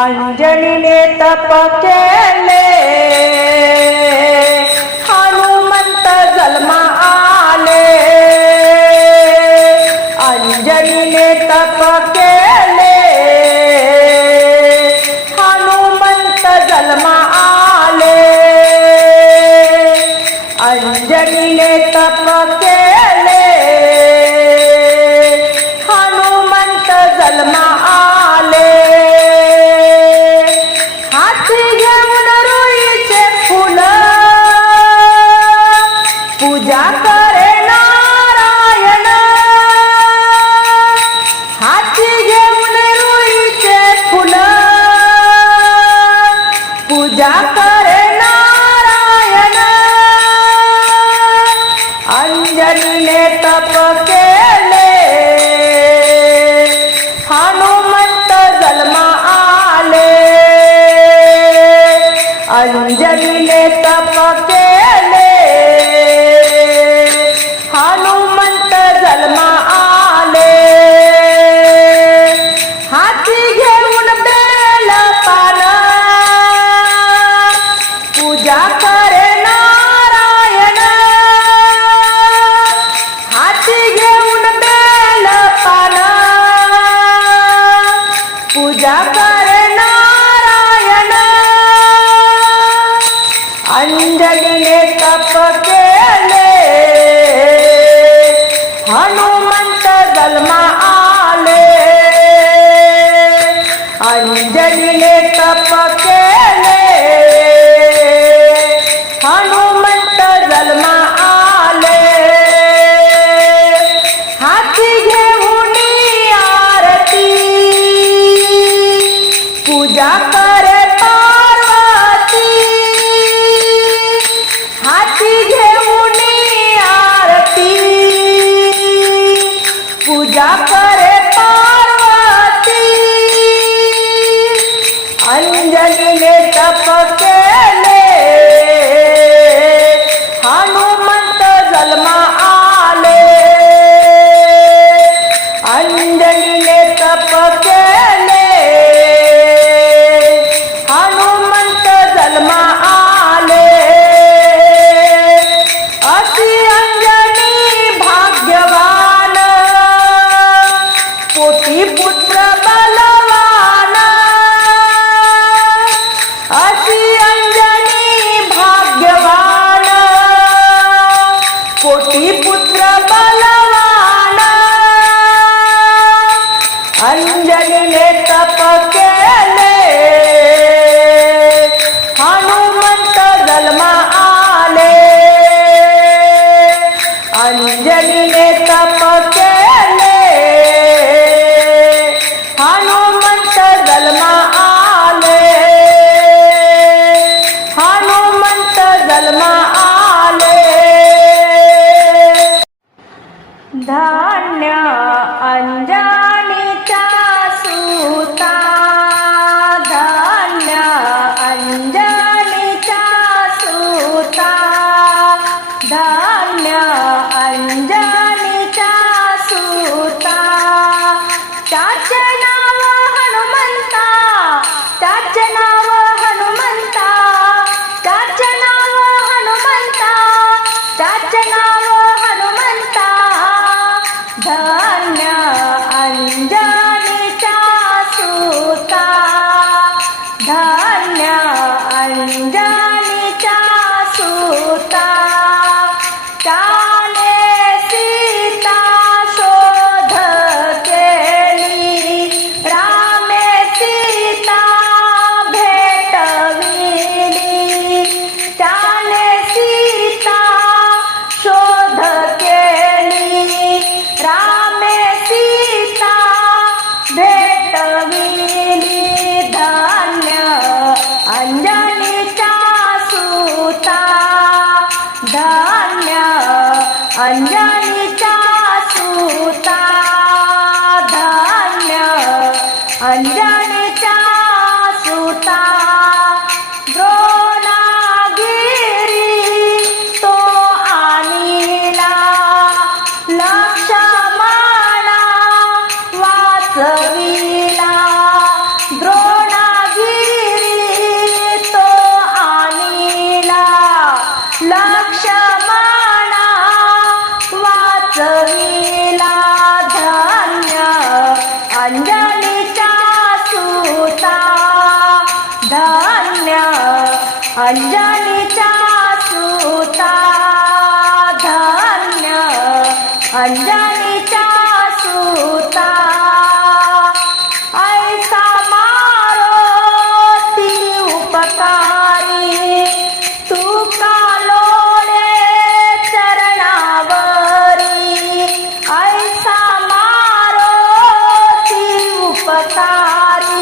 अंजनीने तप केले. மஞ்சளிலே meu putra bala पाहुण्या अंजनीचा सुता. त्याचे नाव हनुमंता. त्याचे नाव हनुमंता. त्याचे नाव हनुमंता. त्याचे नाव हनुमंता. धन्य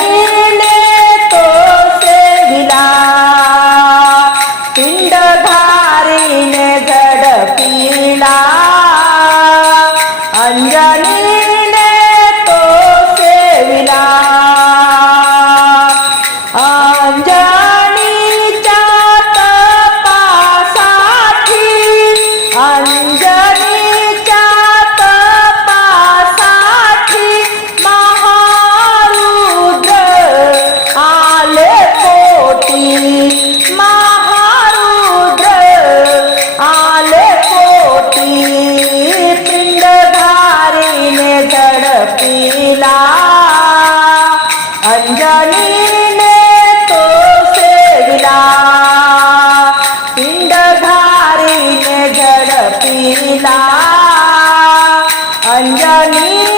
Yeah. அஞ்சானில்